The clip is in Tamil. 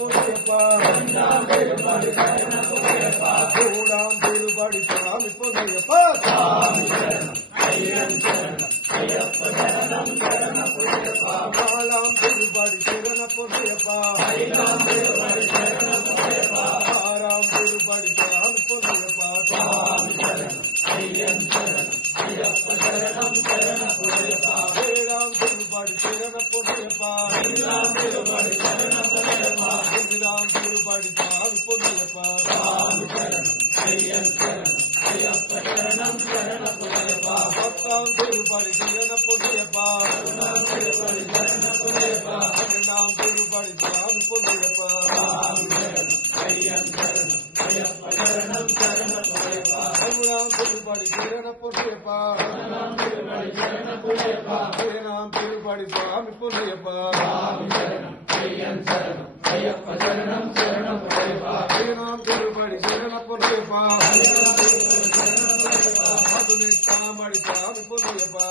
பொன்னையப்பா மூணாம் திருப்படி சாமி பொன்னையப்பா நாலாம் திருப்படி சரண பொன்னையப்பா ஆறாம் திருப்படி சாமி பொன்னையப்பா ஏழாம் திருப்படி சரண பொன்னையப்பா எட்டாம் திருப்படி சாமி பொன்னையப்பா பத்தாம் திருப்படி சரண பொன்னையப்பா பன்னெண்டாம் திருப்படி சாமி பொன்னையப்பா பதிமூணாம் திருப்படி சரண பொன்னையப்பா பதினாம் திருப்படி சாமி பொன்னையப்பா பதினாம் திருப்படி சரண பொன்னையப்பா பதினெட்டாம் அடி சாமி பொன்னையப்பா